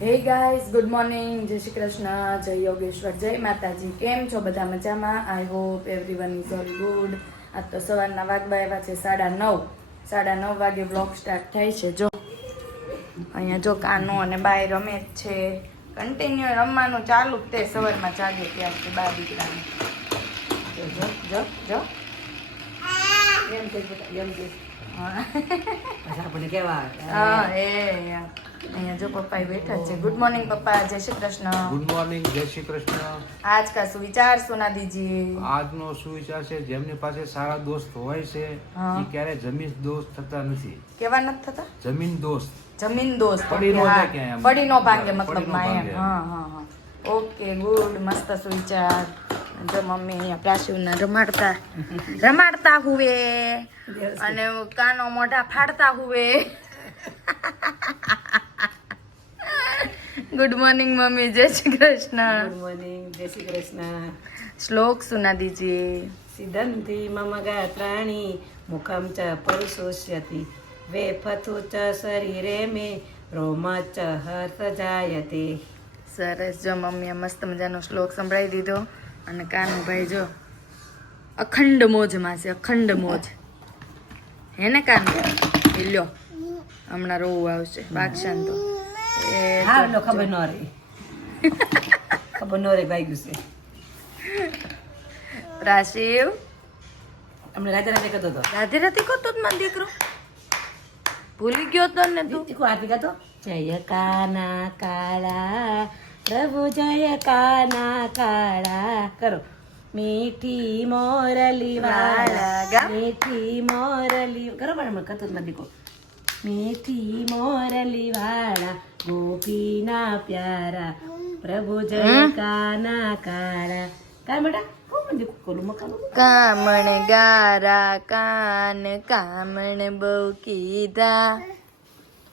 Hey guys good morning જય શ્રી કૃષ્ણ, જય યોગેશ્વર, જય માતાજી. કેમ છો બધા મજામાં? I hope everyone is all good આજ તો સવારના વાગવા એવા છે સાડા નવ. સાડા નવ વાગે બ્લોગ સ્ટાર્ટ થાય છે. જો, અહીંયા જો કાનો અને બાય રમે જ છે. કન્ટિન્યુ રમવાનું ચાલુ જ તે સવારમાં જાગે ત્યારથી બાર દીકરાને. જો જો જો. એમ સુવિચાર છે જેમની પાસે સારા દોસ્ત હોય છે એ ક્યારે જમીન દોસ્ત થતા નથી. કેવા નથી થતા? જમીન દોસ્ત. જમીન દોસ્ત પડી નો જાય ક્યાંય પડી મતલબ ઓકે ગુડ મસ્ત સુવિચાર. જો મમ્મી અહીંયા પ્રાશુને રમાડતા રમાડતા હુવે. અને કાનો મોઢા ફાડતા હુવે. Good morning mummy. જય શ્રી કૃષ્ણ. ગુડ મોર્નિંગ જય શ્રી કૃષ્ણ. શ્લોક સુના દીજીએ સિદ્ધંતિ મમ ગાત્રાણી મુખમ ચ વે વેફથુ ચ શરીરે મે રોમ ચ હર્ષ જાયતે. સરસ. જો મમ્મીએ મસ્ત મજાનો શ્લોક સંભળાવી દીધો. અને કાનુભાઈ જો અખંડ મોજમાં છે અખંડ મોજ. હે ને કાનુ? એ લ્યો હમણાં રોવું આવશે વાગશાન તો. એ ખબર ન રહી. ખબર ન રહી ભાઈ છે રાશિવ? અમને રાતે રાતે કહેતો હતો. રાધે રાતે કહેતો જ મારો દીકરો. ભૂલી ગયો તો ને તું. આરતી કહેતો જય કાના કાળા પ્રભુ જય કાના કાળા કરો. મીઠી મોરલી વાળા. મીઠી મોરલી કરો પણ મને કતો જ દીકો મીઠી મોરલી વાળા ગોપીના પ્યારા. પ્રભુ જય. કાના કાળા. કા બેટા કામણ ગારા કાન કામણ બહુ કીધા.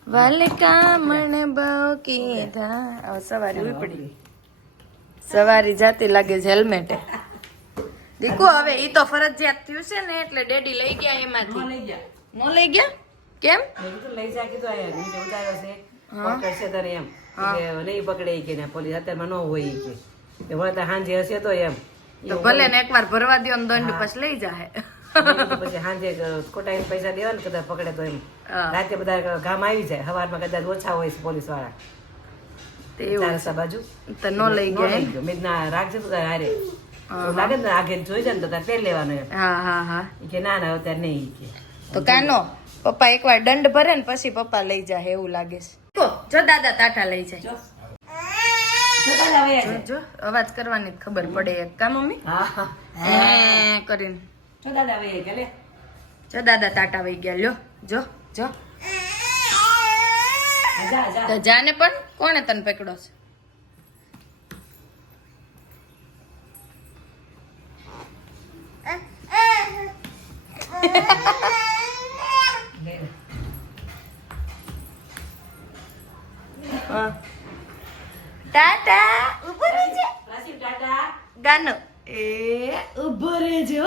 વાલે કામણ બહુ કીધા સવારે સવારી પડી. સવારી જાતી લાગે છે હેલ્મેટે. દીકુ હવે ઈ તો ફરજિયાત થયું છે ને એટલે ડેડી લઈ ગયા એમાંથી. લઈ ગયા. મો લઈ ગયા? કેમ? લઈ જા કીધું આ નીચે ઉતાર્યો છે. હા. પકડશે તને એમ. કે નહીં પકડે કે ને પોલીસ અત્યારમાં ન હોય કે. વળતા સાંજે હશે તો એમ. તો ભલે ને એકવાર ભરવા દ્યો ને દંડ પછી લઈ કીધું પછી સાંજે ખોટા પૈસા દેવા ને કદાચ પકડે તો એમ. રાતે બધા ગામ આવી જાય સવારમાં કદાચ ઓછા હોય છે પોલીસવાળા બાજુ. તો નો લઈ ગયા. મેં ના રાખજે તો હારે લાગે ને આગે જોઈ જાય ને તો તારે તેલ લેવાનો એમ. હા હા હા. કે ના ના અત્યારે નહીં. કે તો કાનો? પપ્પા એકવાર દંડ ભરે ને પછી પપ્પા લઈ જાય એવું લાગે છે. જો, જો દાદા તાટા લઈ જાય. જો અવાજ કરવાની જ ખબર પડે એક કા મમ્મી? હા હા. હે કરીને. જો દાદા વહી ગયા લે. જો દાદા તાટા વહી ગયા લ્યો જો જો. જા જા. તો જાને પણ કોણે તને પકડો છે? ટાટા. ઊભો રહેજે. ટાટા ગાનો. એ ઊભો રહેજે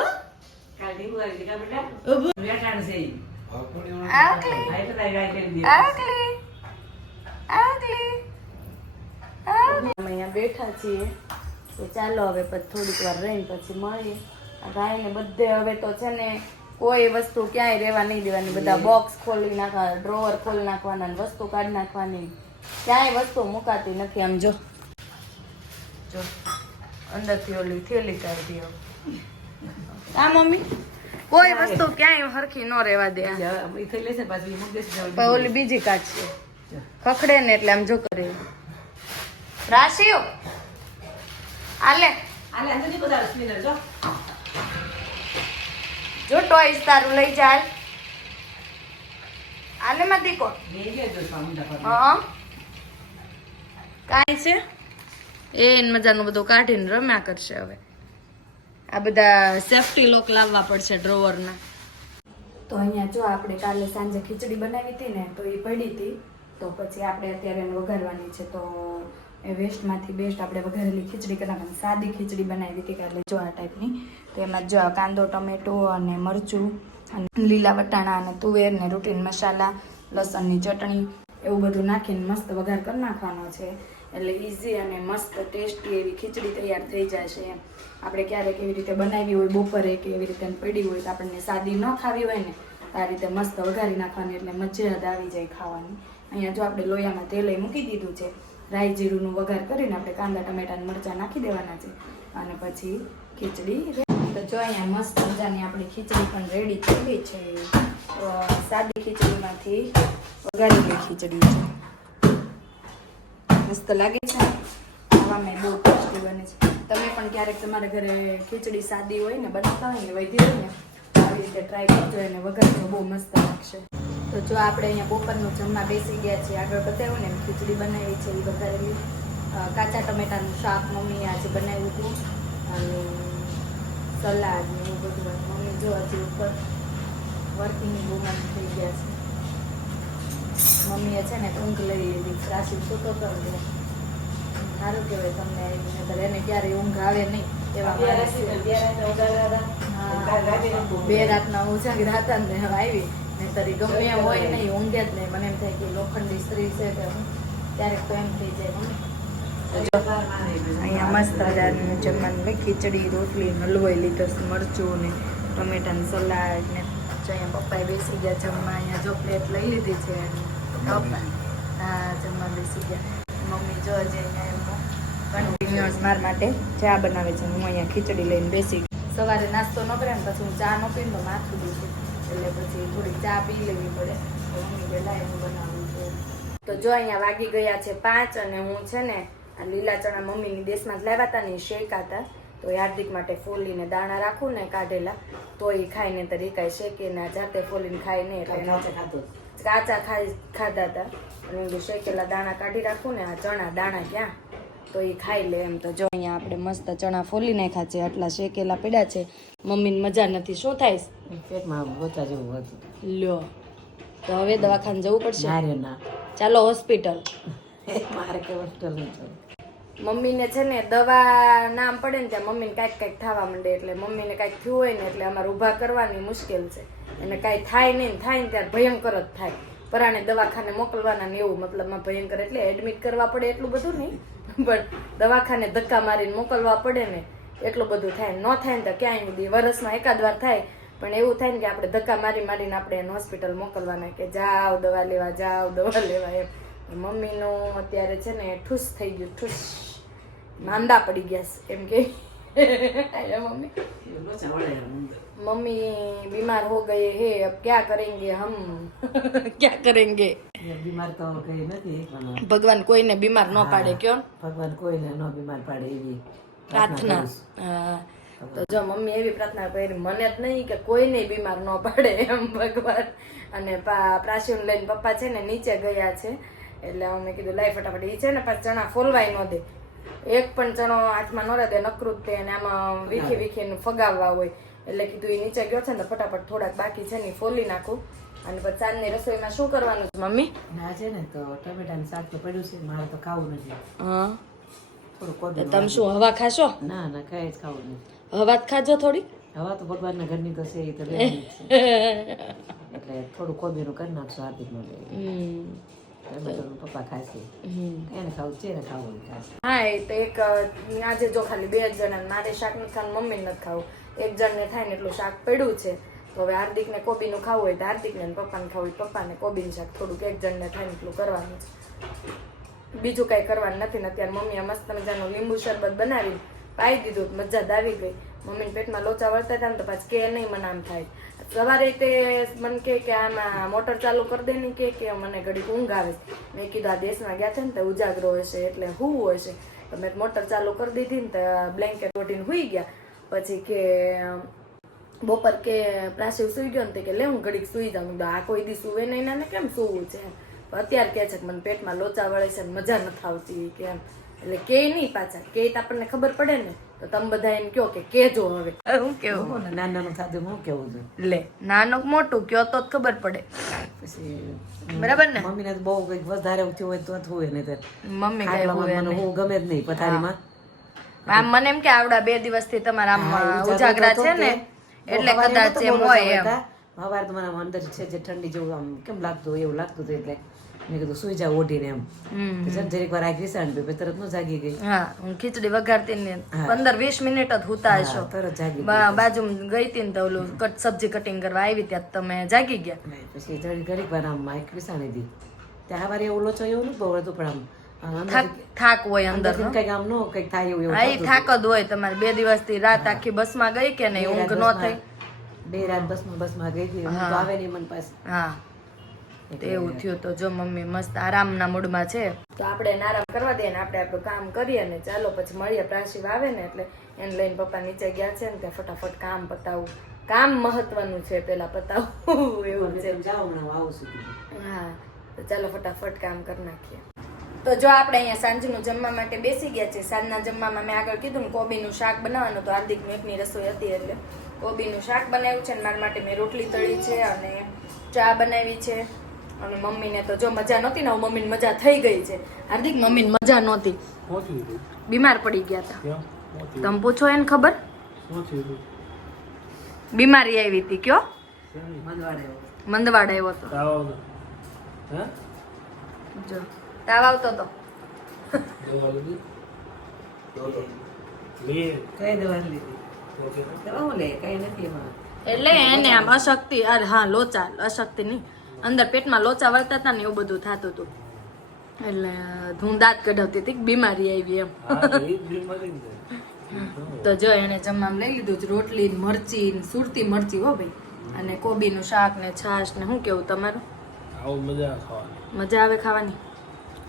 બેઠા છીએ. તો ચાલો હવે થોડીક વાર રહીને પછી મળીએ. ગાયને બધે હવે તો છે ને કોઈ વસ્તુ ક્યાંય રહેવા નહીં દેવાની. બધા બોક્સ ખોલી નાખવા ડ્રોવર ખોલી નાખવાના વસ્તુ કાઢી નાખવાની. ક્યાંય વસ્તુ મુકાતી નથી આમ જો. જો. અંદરથી ઓલી થેલી કાઢી. આ મમ્મી? કોઈ વસ્તુ ક્યાંય હરખી ન રહેવા દે. ઓલી બીજી કાઢશે ખખડે ને એટલે આમ જો કરે. રાશિયો આલે. જો. જો ટોયસ તારું લઈ જાય. આલે માં દીકો. હા. કાંઈ છે? એ મજાનું બધું કાઢીને રમ્યા કરશે હવે. આ બધા સેફટી લોક લાવવા પડશે ડ્રોવરના તો અહીંયા જો આપણે કાલે સાંજે ખીચડી બનાવી હતી ને, તો એ પડી હતી. તો પછી આપણે અત્યારે એને વઘારવાની છે. તો એ વેસ્ટમાંથી બેસ્ટ આપણે વઘારેલી ખીચડી કરવાની સાદી ખીચડી બનાવી હતી કાલે જો આ ટાઈપની તો એમાં જો કાંદો, ટમેટો અને મરચું અને લીલા વટાણા અને તુવેર ને રૂટીન મસાલા લસણની ચટણી એવું બધું નાખીને મસ્ત વઘાર કરી નાખવાનો છે. એટલે ઇઝી અને મસ્ત ટેસ્ટી એવી ખીચડી તૈયાર થઈ જાય છે એમ આપણે ક્યારેક એવી રીતે બનાવી હોય, બપોરે કે એવી રીતે પડી હોય, તો આપણને સાદી ન ખાવી હોય ને આ રીતે મસ્ત વઘારી નાખવાની, એટલે મજા જ આવી જાય ખાવાની. અહીંયા જો આપણે લોયામાં તેલ મૂકી દીધું છે, રાઈ જીરુંનું વઘાર કરીને આપણે કાંદા, ટમેટા મરચાં નાખી દેવાના છે. અને પછી ખીચડી. તો જો અહીંયા મસ્ત મજાની આપણી ખીચડી પણ રેડી થઈ ગઈ છે. સાદી ખીચડીમાંથી વઘારેલી ખીચડી છે. મસ્ત લાગે છે ખાવામાં બહુ ટેસ્ટી બને છે. તમે પણ ક્યારેક તમારા ઘરે ખીચડી સાદી હોય ને બનાવતા હોય ને, વધી હોય ને આવી રીતે ટ્રાય કરજો એને વઘારજો, બહુ મસ્ત લાગશે. તો જો આપણે અહીંયા બપોરનું જમવા બેસી ગયા છીએ, આગળ બતાવ્યું ને, ખીચડી બનાવી છે એ વઘારેલી કાચા ટમેટાનું શાક મમ્મીએ આજે બનાવ્યું હતું. અને સલાડ ને એવું બધું. મમ્મી જો હજી ઉપર વર્કિંગ વુમન થઈ ગયા છે. મમ્મીએ છે ને ઊંઘ લઈ લીધી. રાશિ સૂતો તો સારું કહેવાય તમને આવી એને ક્યારે ઊંઘ આવે નહીં એવા. બે રાતના ઉજાગરા હતા ને આવી. ને તરી ગમે એમ હોય નહીં ઊંઘે જ નહીં. મને એમ થાય કે લોખંડી સ્ત્રી છે કે હું ક્યારેક તો એમ થઈ જાય મમ્મી અહીંયા મસ્ત મજાનું જમવાનું ખીચડી રોટલી હલવાઈ લીધો મરચું ને ટમેટાની સલાડ ને જો અહીંયા પપ્પાએ બેસી ગયા જમવા અહીંયા જો પ્લેટ લઈ લીધી છે પપ્પા. હા જમવા બેસી ગયા. મમ્મી જો હજી અહીંયા એમનું કન્ટિન્યુઅસ માર માટે ચા બનાવે છે. હું અહીંયા ખીચડી લઈને બેસી સવારે નાસ્તો ન કરે ને પછી હું ચા ન પીને તો માથું દુખે. એટલે પછી થોડી ચા પી લેવી પડે. તો મમ્મી પહેલાં એનું બનાવવું છે. તો જો અહીંયા વાગી ગયા છે પાંચ અને હું છે ને આ લીલા ચણા મમ્મીની દેશમાં જ લાવ્યા હતા ને શેક શેકાતા. તો એ હાર્દિક માટે ફોલીને દાણા રાખું ને કાઢેલા. તો એ ખાઈને તો કાંઈ શેકે ના જાતે ફોલીને ખાય નહીં એટલે કાચા ખાઈ ખાધા હતા અને શેકેલા દાણા કાઢી રાખું ને આ ચણા દાણા ક્યાં? તો એ ખાઈ લે એમ તો જો અહીંયા આપણે મસ્ત ચણા ફોલી નાખ્યા છે આટલા શેકેલા પડ્યા છે. મમ્મીને મજા નથી શું થાય? પેટમાં ગોતા જેવું હતું. લ્યો. તો હવે દવાખાને જવું પડશે? ના ચાલો હોસ્પિટલ. મારે કે હોસ્પિટલ મમ્મીને છે ને દવા નામ પડે ને ત્યાં મમ્મીને કાંઈક કાંઈક થવા માંડે એટલે મમ્મીને કાંઈક થયું હોય ને એટલે અમારે ઊભા કરવાની મુશ્કેલ છે. અને કાંઈ થાય નહીં થાય ને ત્યારે ભયંકર જ થાય. પરાણે દવાખાને મોકલવાના ને એવું, મતલબમાં ભયંકર એટલે એડમિટ કરવા પડે એટલું બધું નહીં. પણ દવાખાને ધક્કા મારીને મોકલવા પડે ને એટલું બધું થાય. ન થાય ને તો ક્યાંય સુધી, વરસમાં એકાદ વાર થાય. પણ એવું થાય ને કે આપણે ધક્કા મારી મારીને આપણે એને હોસ્પિટલ મોકલવાના કે જાઓ દવા લેવા, જાઓ દવા લેવા એમ. મમ્મીનું અત્યારે છે ને ઠુસ થઈ ગયું ઠુસ. માંદા પડી ગયા છે એમ કે. મમ્મી. મમ્મી બીમાર હો ગયે હે અબ ક્યા કરેંગે હમ? ક્યા કરેંગે? બીમાર તો કઈ નથી ભગવાન કોઈને બીમાર ન પાડે કયો? ભગવાન કોઈને ન બીમાર પાડે એવી પ્રાર્થના તો જો મમ્મી એવી પ્રાર્થના કરી મને જ નહીં કે કોઈને બીમાર ન પાડે એમ ભગવાન. અને પ્રાસીન લઈને પપ્પા છે ને નીચે ગયા છે. એટલે અમે કીધું લાઈ ફટાફટ એ છે ને પાછા ચણા ફોલવાય ન દે. એક પણ ચણો હાથમાં ન રહે નકરું તે અને આમાં વીખી વીખીને ફગાવવા હોય. એટલે કીધું એ નીચે ગયો છે ને ફટાફટ થોડાક બાકી છે ને ફોલી નાખું. અને પછી ચાંદની રસોઈમાં શું કરવાનું છે મમ્મી? ના છે ને તો ટમેટાનું શાક તો પડ્યું છે મારે તો ખાવું નથી. હા. તમે શું હવા ખાશો? ના ના કઈ જ ખાવું નથી. હવા ખાજો થોડી. હવા તો ભગવાનના ઘરની તો છે એ તો એટલે થોડું કોબીનું કરી નાખશો હાર્દિક. ટમેટાનું પપ્પા ખાશે એને ખાવું છે ને ખાવું હા એ તો એક આજે જો ખાલી બે જ જણા મારે શાક નથી ખાવાનું મમ્મી નથી ખાવું. એક જણને થાય ને એટલું શાક પડ્યું છે. તો હવે હાર્દિકને કોબીનું ખાવું હોય તો હાર્દિકને ને પપ્પાને ખાવું હોય તો પપ્પાને કોબીનું શાક થોડુંક એક જણને થાય ને એટલું કરવાનું છે. બીજું કાંઈ કરવાનું નથી ને અત્યારે મમ્મીએ મસ્ત મજાનું લીંબુ શરબત બનાવી પાઈ દીધું તો મજા જ આવી ગઈ. મમ્મીને પેટમાં લોચા વળતા હતા ને તો પાછી કે નહીં મને આમ થાય. સવારે તે મને કે કે આમાં મોટર ચાલુ કરી દેની કે કે મને ઘડીક ઊંઘ આવે. મેં કીધું દેશમાં ગયા છે ને તો ઉજાગરો હશે એટલે હું હશે તો મેં મોટર ચાલુ કરી દીધી ને તો બ્લેન્કેટ ઓઢીને હુઈ ગયા. પછી કે, બપોર કે પ્રાસીવ સુઈ ગયો ને તે કે લે હું ઘડીક સુઈ જાઉં. આ કોઈ દી સુવે નહીં ને કેમ સુવું છે? અત્યારે કે છે કે મને પેટમાં લોચા વળે છે મજા નથી આવતી કે એમ. એટલે કે નહીં પાછા. કે આપણને ખબર પડે ને તો તમે બધા એમ કહો કે કેજો હવે. હું કેવું? નાનાનું થતું હું કેવું છું? લે નાનો મોટું કયો તો જ ખબર પડે. પછી બરાબર ને? મમ્મીને તો બહુ કંઈક વધારે થયું હોય તો થયું નહીં તે મમ્મી કઈ હું ગમે જ નહીં પથારીમાં. આમ મને એમ કે આવડા બે દિવસથી તમારા આમ ઉજાગરા છે ને એટલે કદાચ એમ હોય એમ. હવાર તમારા અંદર છે જે ઠંડી જેવું આમ કેમ લાગતું હોય એવું લાગતું હતું એટલે. મેં કીધું સુઈ જાવ ઓઢીને એમ. પછી જરીક વાર આગ વિસાણ પી તરત ન જાગી ગઈ. હા હું ખીચડી વઘારતી ને પંદર વીસ મિનિટ જ હુતા હશો તરત જાગી ગઈ. બા- ગઈ તી ને તો ઓલું કટ સબ્જી કટિંગ કરવા આવી ત્યાં તમે જાગી ગયા. પછી જરી ઘડીક વાર આમ આગ વિસાણી દી. ત્યાં સવારે એવું લોચો એવું નથી બહુ હતું પણ આમ થાક હોય અંદર કંઈક આમ નો કંઈક થાય એવું હા થાક જ હોય તમારે. બે દિવસથી રાત આખી બસમાં ગઈ કે નહીં? ઊંઘ નો થઈ? બે રાત બસમાં બસમાં ગઈ હતી. ઊંઘ તો આવે નહીં મન પાસે. હા. તો એવું થયું તો જો મમ્મી મસ્ત આરામના મૂડમાં છે. તો આપણે એને આરામ કરવા દઈએ ને આપણે આપણું કામ કરીએ ને ચાલો પછી મળીએ. પ્રાશિવ આવે ને એટલે એને લઈને પપ્પા નીચે ગયા છે ને ત્યાં ફટાફટ કામ પતાવું. કામ મહત્વનું છે પેલા પતાવું. એવું છે. હું તો ચાલો ફટાફટ કામ કરી નાખીએ. તો જો આપણે અહીંયા સાંજનું જમવા માટે બેસી ગયા છે સાંજના જમવામાં મેં આગળ કીધું ને કોબીનું શાક બનાવવાનું તો હાર્દિક મેકની રસોઈ હતી એટલે કોબીનું શાક બનાવ્યું છે ને મારા માટે મેં રોટલી તળી છે અને ચા બનાવી છે. અને મમ્મીને તો જો મજા નહોતી ને મમ્મી મમ્મીને મજા થઈ ગઈ છે હાર્દિક મમ્મીને મજા નહોતી? બીમાર પડી ગયા હતા? તમે પૂછો એને ખબર? બીમારી આવી હતી કયો? મંદવાડ આવ્યો હતો તાવ આવતો? હે? જો તાવ આવતો હતો દવા લીધી? લે. કઈ દવા લીધી ઓકે. દવા હું લે કઈ નથી એમાં એટલે એને આમ અશક્તિ અરે હા લોચા અશક્તિ નહીં અંદર પેટમાં લોચા વળતા હતા ને એવું બધું થતું હતું. એટલે હું દાંત કઢાવતી હતી બીમારી આવી એમ. તો જો એને જમવામાં લઈ લીધું રોટલી ને મરચી ને સુરતી મરચી હો ભાઈ. અને કોબીનું શાક ને છાશ ને શું કેવું તમારું? મજા આવે ખાવાની.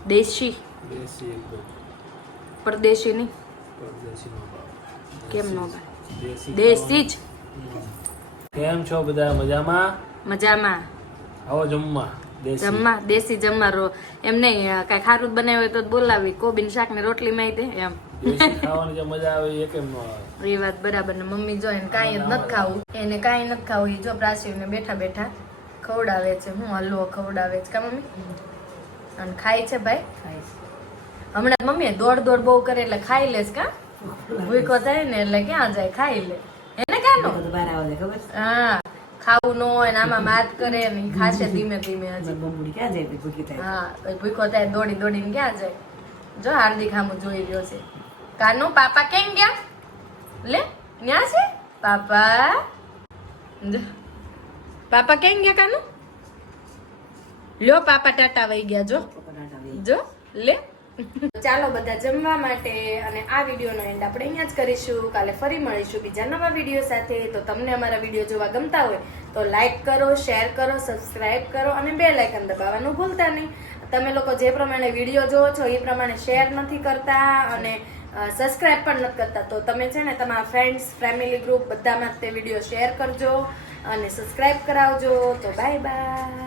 દેશી? દેશી પરદેશી નહીં. કેમ નો દેશી જ. કેમ છો બધા? મજામાં? મજામાં. આવો જમવા જમવા દેશી જમવા રો. એમ નહીં કાંઈ ખારું બનાવ્યું હોય તો બોલાવી. કોબીન શાક ને રોટલી માં દે એમ ખાવાની જે મજા આવે એ કેમ એ વાત બરાબર ને મમ્મી જો એને કાંઈ નથી ખાવું. એને કાંઈ નથી ખાવું એ જો પ્રાચીને બેઠા બેઠા ખવડાવે છે. હું હલવો ખવડાવે છે. કા મમ્મી? અને ખાય છે ભાઈ? ખાય છે. હમણાં મમ્મી દોડ દોડ બહુ કરે એટલે ખાઈ લેસ કા? ભૂખો થાય ને એટલે ક્યાં જાય? ખાઈ લે. એને ક્યાં નો બહાર આવે ખબર હા. ખાવું ન હોય ને આમાં માત કરે ને ખાશે ધીમે ધીમે હજી. બમબુડી ક્યાં જાય ભૂખી થાય? હા ભૂખો થાય દોડી દોડીને ક્યાં જાય? જો હાર્દિક આમ જોઈ રહ્યો છે. કાનો પાપા કેમ ગયા? લે ન્યા છે? પાપા? પાપા કેમ ગયા કાનો? લ્યો પાપા ટાટા વહી ગયા જો. જો લે. ચાલો બધા જમવા માટે અને આ વિડીયોનો એન્ડ આપણે અહીંયા જ કરીશું. કાલે ફરી મળીશું બીજા નવા વીડિયો સાથે. તો તમને અમારા વીડિયો જોવા ગમતા હોય તો લાઇક કરો શેર કરો સબસ્ક્રાઇબ કરો અને બે લાઇકન દબાવવાનું ભૂલતા નહીં. તમે લોકો જે પ્રમાણે વીડિયો જોવો છો એ પ્રમાણે શેર નથી કરતા અને સબસ્ક્રાઇબ પણ નથી કરતા. તો તમે છે ને તમારા ફ્રેન્ડ્સ ફેમિલી ગ્રુપ બધામાં તે વીડિયો શેર કરજો અને સબસ્ક્રાઇબ કરાવજો. તો બાય બાય